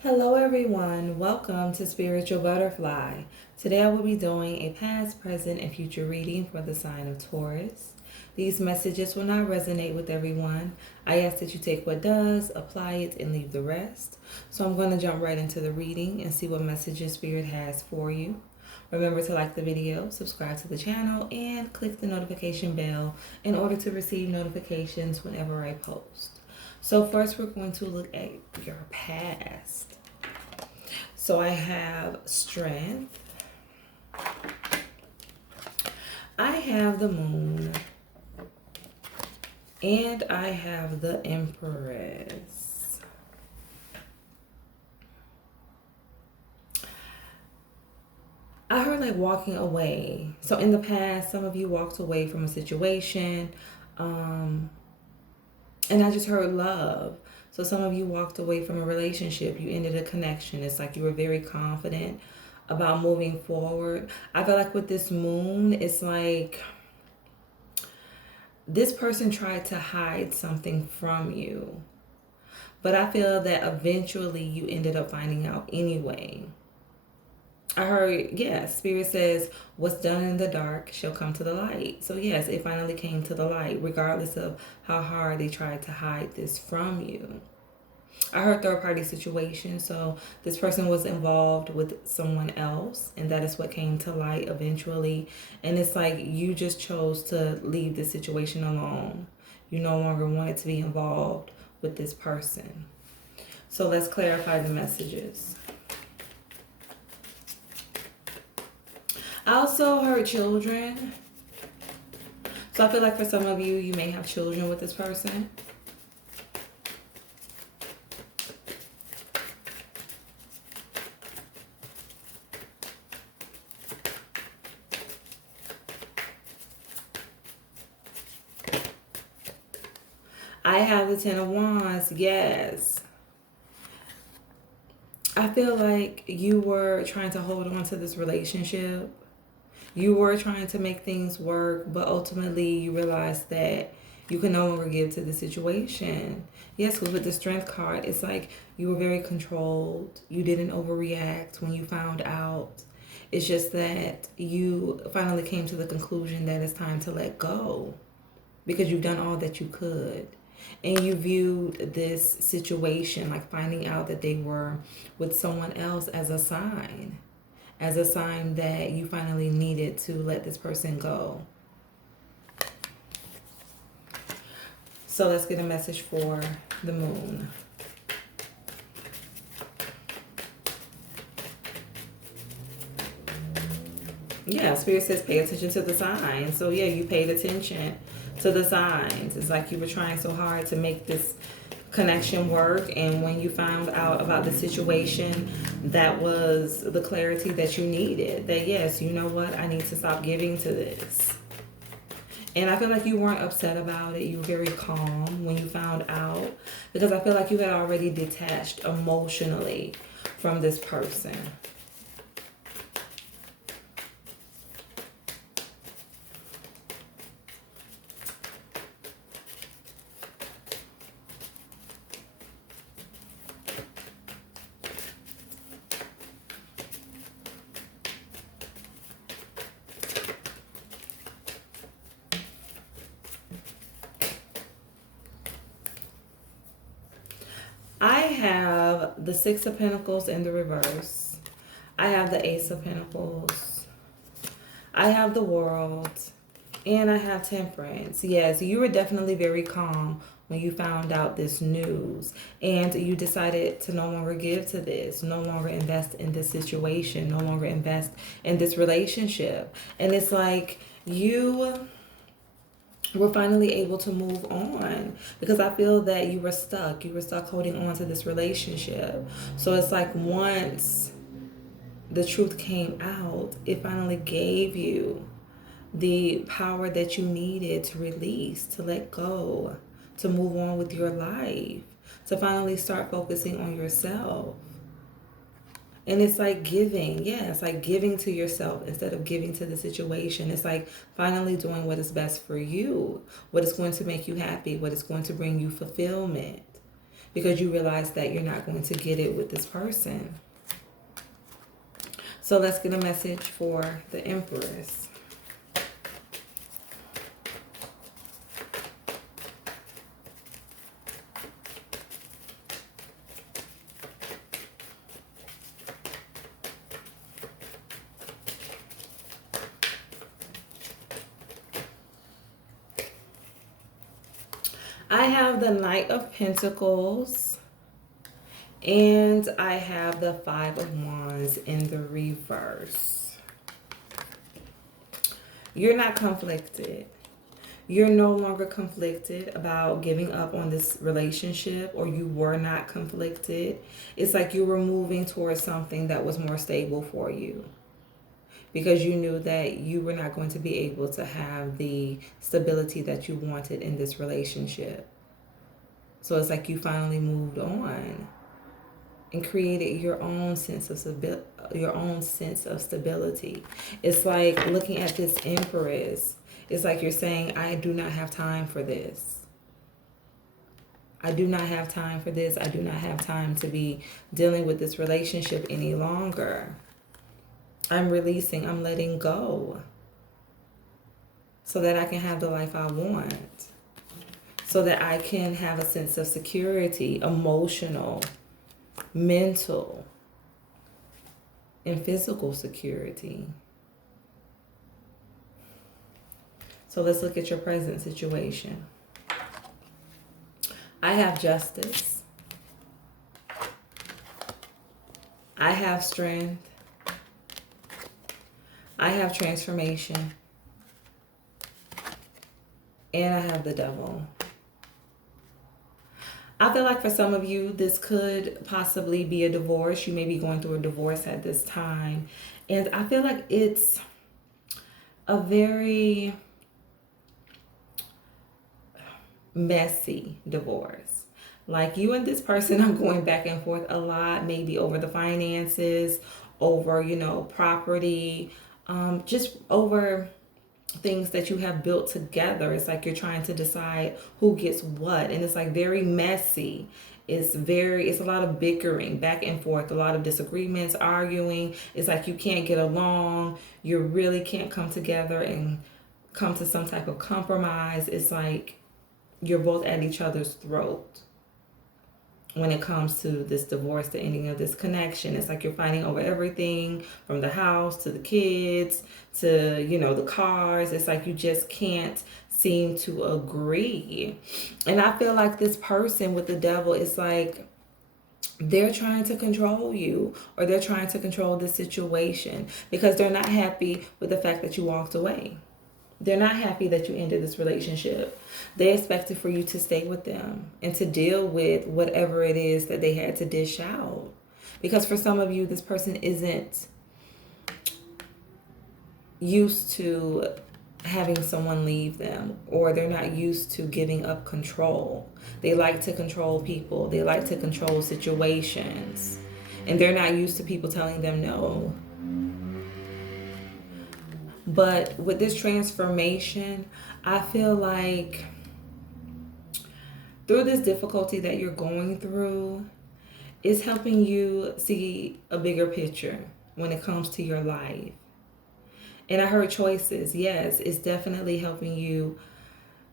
Hello everyone, welcome to Spiritual Butterfly. Today I will be doing a past, present, and future reading for the sign of Taurus. These messages will not resonate with everyone. I ask that you take what does, apply it, and leave the rest. So I'm going to jump right into the reading and see what messages Spirit has for you. Remember to like the video, subscribe to the channel, and click the notification bell in order to receive notifications whenever I post. So first we're going to look at your past. So I have strength. I have the moon. And I have the Empress. I heard like walking away. So in the past, some of you walked away from a situation. And I just heard love. So some of you walked away from a relationship. You ended a connection. It's like you were very confident about moving forward. I feel like with this moon, it's like this person tried to hide something from you. But I feel that eventually you ended up finding out anyway. I heard, yes, Spirit says, what's done in the dark shall come to the light. So yes, it finally came to the light, regardless of how hard they tried to hide this from you. I heard third party situation. So this person was involved with someone else, and that is what came to light eventually. And it's like you just chose to leave this situation alone. You no longer wanted to be involved with this person. So let's clarify the messages. I also heard children. So I feel like for some of you, you may have children with this person. I have the Ten of Wands, yes. I feel like you were trying to hold on to this relationship. You were trying to make things work, but ultimately you realized that you can no longer give to the situation. Yes, because with the Strength card, it's like you were very controlled. You didn't overreact when you found out. It's just that you finally came to the conclusion that it's time to let go because you've done all that you could. And you viewed this situation, like finding out that they were with someone else, as a sign that you finally needed to let this person go. So let's get a message for the moon. Yeah, Spirit says pay attention to the signs. So yeah, you paid attention to the signs. It's like you were trying so hard to make this connection work, and when you found out about the situation, that was the clarity that you needed. That yes, you know what, I need to stop giving to this. And I feel like you weren't upset about it. You were very calm when you found out, because I feel like you had already detached emotionally from this person. I have the Six of Pentacles in the reverse. I have the Ace of Pentacles. I have the World. And I have Temperance. Yes, you were definitely very calm when you found out this news. And you decided to no longer give to this. No longer invest in this situation. No longer invest in this relationship. And it's like you we're finally able to move on, because I feel that you were stuck. You were stuck holding on to this relationship. So it's like once the truth came out, it finally gave you the power that you needed to release, to let go, to move on with your life, to finally start focusing on yourself. And it's like giving. Yeah, it's like giving to yourself instead of giving to the situation. It's like finally doing what is best for you, what is going to make you happy, what is going to bring you fulfillment. because you realize that you're not going to get it with this person. So let's get a message for the Empress. I have the Knight of Pentacles and I have the Five of Wands in the reverse. You're not conflicted. You're no longer conflicted about giving up on this relationship, or you were not conflicted. It's like you were moving towards something that was more stable for you, because you knew that you were not going to be able to have the stability that you wanted in this relationship. So it's like you finally moved on and created your own sense of stability. It's like looking at this Empress. It's like you're saying, I do not have time for this. I do not have time for this. I do not have time to be dealing with this relationship any longer. I'm releasing, I'm letting go so that I can have the life I want, so that I can have a sense of security, emotional, mental, and physical security. So let's look at your present situation. I have justice. I have strength. I have transformation. And I have the Devil. I feel like for some of you, this could possibly be a divorce. You may be going through a divorce at this time. And I feel like it's a very messy divorce. Like you and this person are going back and forth a lot, maybe over the finances, over, property, just over things that you have built together. It's like you're trying to decide who gets what, and it's like very messy. It's a lot of bickering back and forth, a lot of disagreements, arguing. It's like you can't get along. You really can't come together and come to some type of compromise. It's like you're both at each other's throat when it comes to this divorce, the ending of this connection. It's like you're fighting over everything, from the house to the kids to, the cars. It's like you just can't seem to agree. And I feel like this person with the Devil is like they're trying to control you, or they're trying to control the situation because they're not happy with the fact that you walked away. They're not happy that you ended this relationship. They expected for you to stay with them and to deal with whatever it is that they had to dish out. Because for some of you, this person isn't used to having someone leave them, or they're not used to giving up control. They like to control people. They like to control situations. And they're not used to people telling them no. But with this transformation, I feel like through this difficulty that you're going through, it's helping you see a bigger picture when it comes to your life. And I heard choices. Yes, it's definitely helping you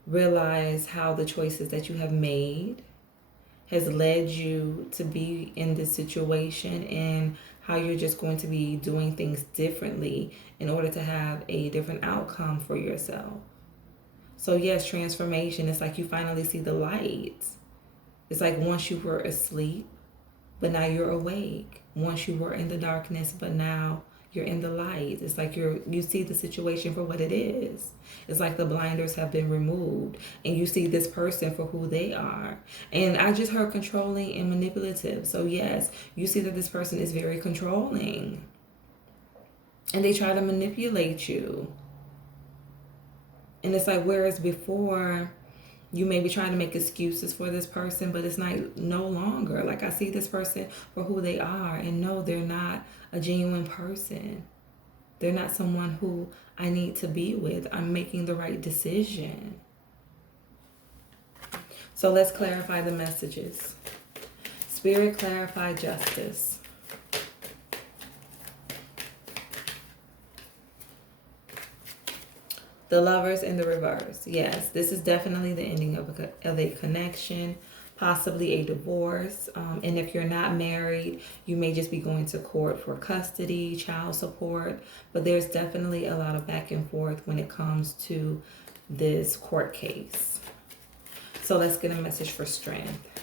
realize how the choices that you have made has led you to be in this situation, and how you're just going to be doing things differently in order to have a different outcome for yourself. So yes, transformation. It's like you finally see the light. It's like once you were asleep, but now you're awake. Once you were in the darkness, but now you're in the light. It's like you see the situation for what it is. It's like the blinders have been removed and you see this person for who they are. And I just heard controlling and manipulative. So yes, you see that this person is very controlling. And they try to manipulate you. And it's like, whereas before you may be trying to make excuses for this person, but it's not no longer. Like, I see this person for who they are, and no, they're not a genuine person. They're not someone who I need to be with. I'm making the right decision. So let's clarify the messages. Spirit, clarify justice. The Lovers in the reverse. Yes, this is definitely the ending of a connection, possibly a divorce. And if you're not married, you may just be going to court for custody, child support. But there's definitely a lot of back and forth when it comes to this court case. So let's get a message for strength.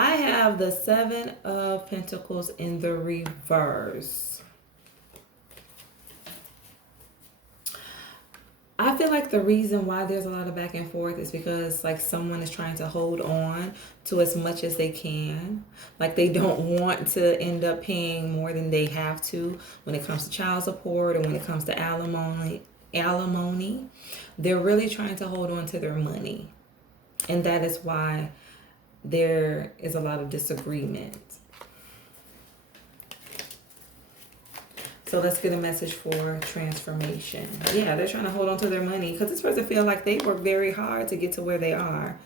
I have the Seven of Pentacles in the reverse. I feel like the reason why there's a lot of back and forth is because like someone is trying to hold on to as much as they can. Like they don't want to end up paying more than they have to when it comes to child support or when it comes to alimony. They're really trying to hold on to their money. And that is why there is a lot of disagreement. So let's get a message for transformation. Yeah, they're trying to hold on to their money because this person feels like they work very hard to get to where they are.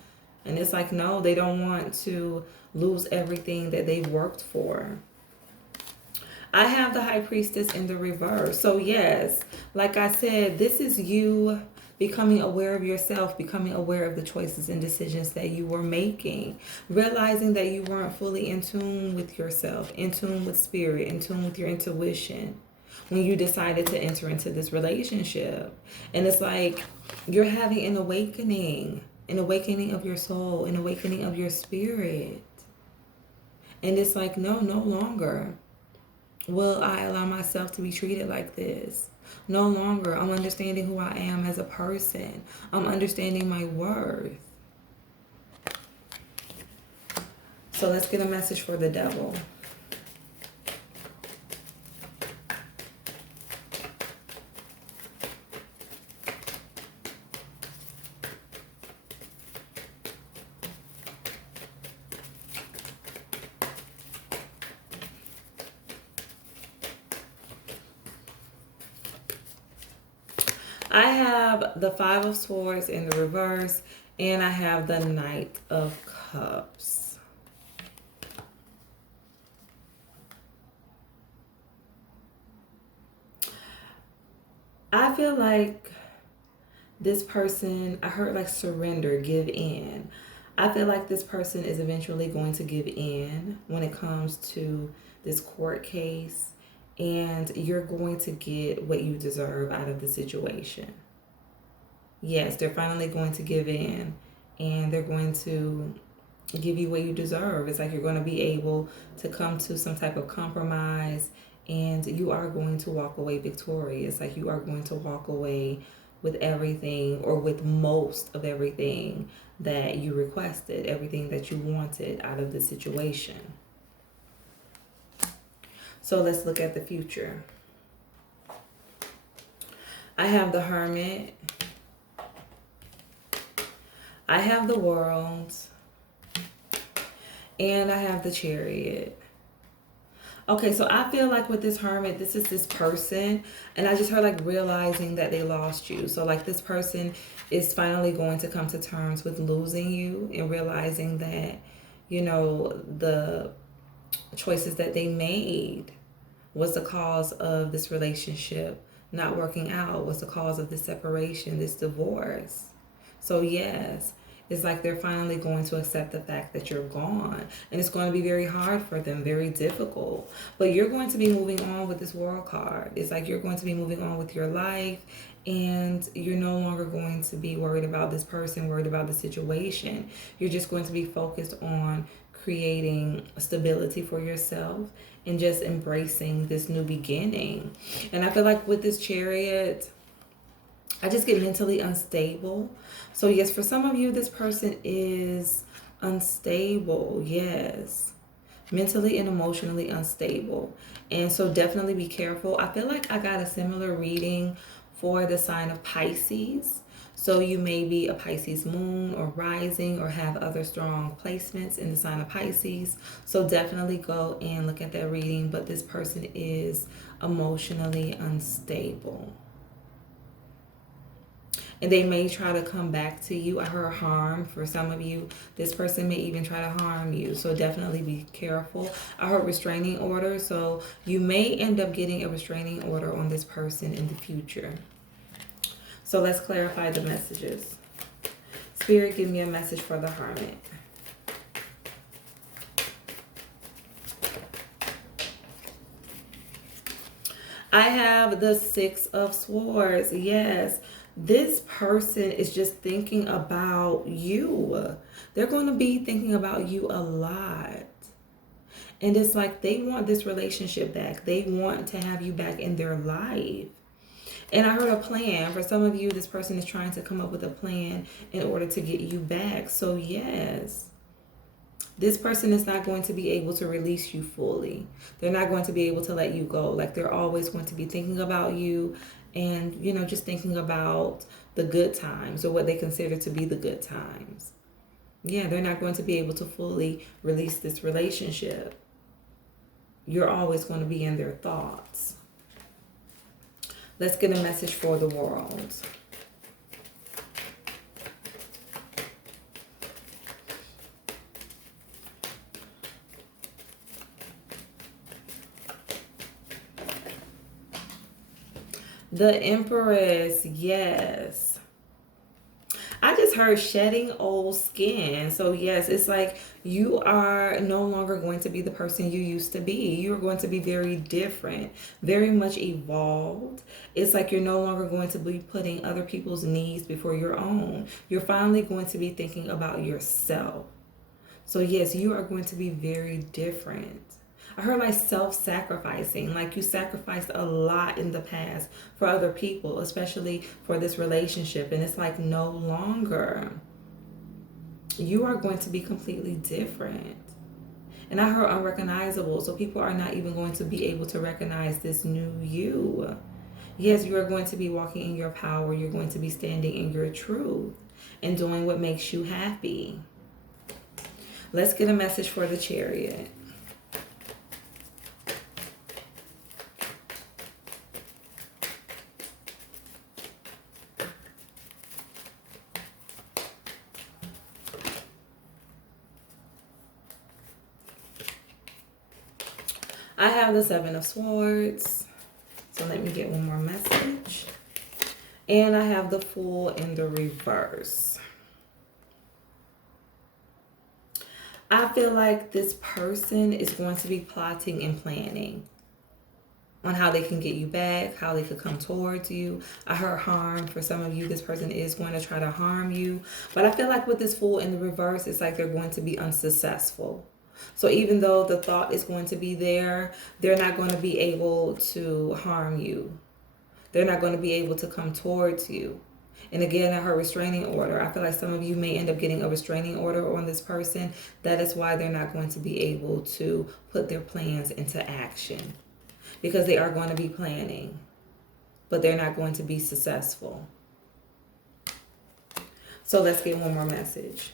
And it's like, no, they don't want to lose everything that they've worked for. I have the High Priestess in the reverse. So yes, like I said, this is you becoming aware of yourself, becoming aware of the choices and decisions that you were making, realizing that you weren't fully in tune with yourself, in tune with spirit, in tune with your intuition when you decided to enter into this relationship. And it's like you're having an awakening of your soul, an awakening of your spirit. And it's like, no longer will I allow myself to be treated like this. No longer. I'm understanding who I am as a person. I'm understanding my worth. So let's get a message for the devil. I have the Five of Swords in the reverse, and I have the Knight of Cups. I feel like this person, I heard like surrender, give in. I feel like this person is eventually going to give in when it comes to this court case. And you're going to get what you deserve out of the situation. Yes, they're finally going to give in. And they're going to give you what you deserve. It's like you're going to be able to come to some type of compromise. And you are going to walk away victorious. Like you are going to walk away with everything or with most of everything that you requested. Everything that you wanted out of the situation. So let's look at the future. I have the Hermit. I have the World. And I have the Chariot. Okay, so I feel like with this Hermit, this is this person. And I just heard like realizing that they lost you. So like this person is finally going to come to terms with losing you and realizing that, you know, the choices that they made was the cause of this relationship not working out, was the cause of this separation, this divorce. So yes, it's like they're finally going to accept the fact that you're gone. And it's going to be very hard for them, very difficult. But you're going to be moving on with this World card. It's like you're going to be moving on with your life. And you're no longer going to be worried about this person, worried about the situation. You're just going to be focused on creating stability for yourself and just embracing this new beginning. And I feel like with this Chariot, I just get mentally unstable. So yes, for some of you, this person is unstable. Yes. Mentally and emotionally unstable. And so definitely be careful. I feel like I got a similar reading for the sign of Pisces. So you may be a Pisces moon or rising or have other strong placements in the sign of Pisces. So definitely go and look at that reading. But this person is emotionally unstable. and they may try to come back to you. I heard harm for some of you. This person may even try to harm you, so definitely be careful. I heard restraining order, so you may end up getting a restraining order on this person in the future. So let's clarify the messages. Spirit, give me a message for the Hermit. I have the Six of Swords. Yes, this person is just thinking about you. They're going to be thinking about you a lot. And it's like they want this relationship back. They want to have you back in their life. And I heard a plan. For some of you, this person is trying to come up with a plan in order to get you back. So yes, this person is not going to be able to release you fully. They're not going to be able to let you go. Like, they're always going to be thinking about you and, you know, just thinking about the good times, or what they consider to be the good times. Yeah, they're not going to be able to fully release this relationship. You're always going to be in their thoughts. Let's get a message for the world. The Empress, yes. I just heard shedding old skin. So yes, it's like you are no longer going to be the person you used to be. You're going to be very different, very much evolved. It's like you're no longer going to be putting other people's needs before your own. You're finally going to be thinking about yourself. So yes, you are going to be very different. I heard like self-sacrificing, like you sacrificed a lot in the past for other people, especially for this relationship. And it's like no longer. You are going to be completely different. And I heard unrecognizable. So people are not even going to be able to recognize this new you. Yes, you are going to be walking in your power. You're going to be standing in your truth and doing what makes you happy. Let's get a message for the Chariot. I have the Seven of Swords. So let me get one more message. And I have the Fool in the reverse. I feel like this person is going to be plotting and planning on how they can get you back, how they could come towards you. I heard harm. For some of you, this person is going to try to harm you. But I feel like with this Fool in the reverse, it's like they're going to be unsuccessful. So even though the thought is going to be there, they're not going to be able to harm you. They're not going to be able to come towards you. And again, I heard restraining order. I feel like some of you may end up getting a restraining order on this person. That is why they're not going to be able to put their plans into action. Because they are going to be planning, but they're not going to be successful. So let's get one more message.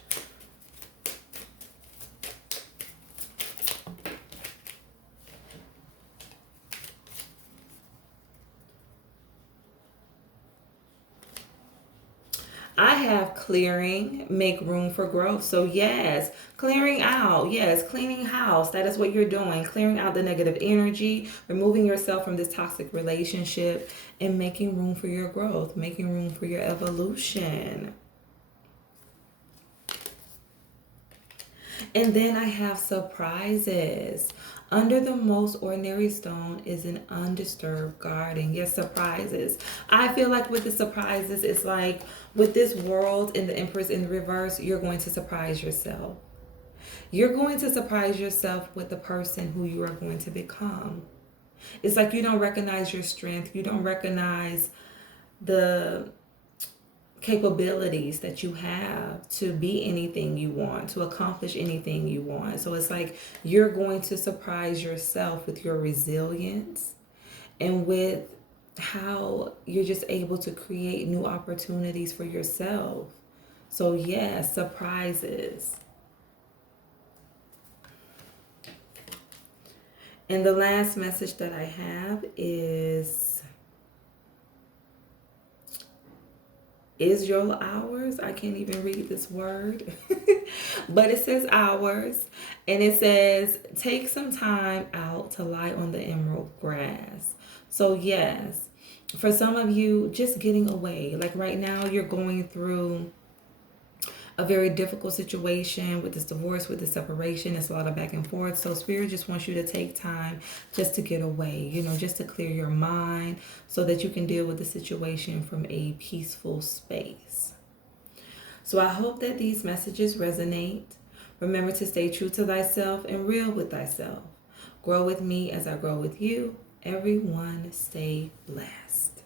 I have clearing, make room for growth. So yes, clearing out. Yes, cleaning house. That is what you're doing. Clearing out the negative energy, removing yourself from this toxic relationship, and making room for your growth, making room for your evolution. And then I have surprises. Under the most ordinary stone is an undisturbed garden. Yes, surprises. I feel like with the surprises, it's like with this world and the Empress in the reverse, you're going to surprise yourself. You're going to surprise yourself with the person who you are going to become. It's like you don't recognize your strength. You don't recognize the capabilities that you have to be anything you want, to accomplish anything you want. So it's like you're going to surprise yourself with your resilience and with how you're just able to create new opportunities for yourself. So yeah, surprises. And the last message that I have is is your hours. I can't even read this word, but it says hours, and it says take some time out to lie on the emerald grass. So yes, for some of you, just getting away. Like right now, you're going through a very difficult situation with this divorce, with the separation. It's a lot of back and forth. So Spirit just wants you to take time just to get away, just to clear your mind so that you can deal with the situation from a peaceful space. So I hope that these messages resonate. Remember to stay true to thyself and real with thyself. Grow with me as I grow with you. Everyone stay blessed.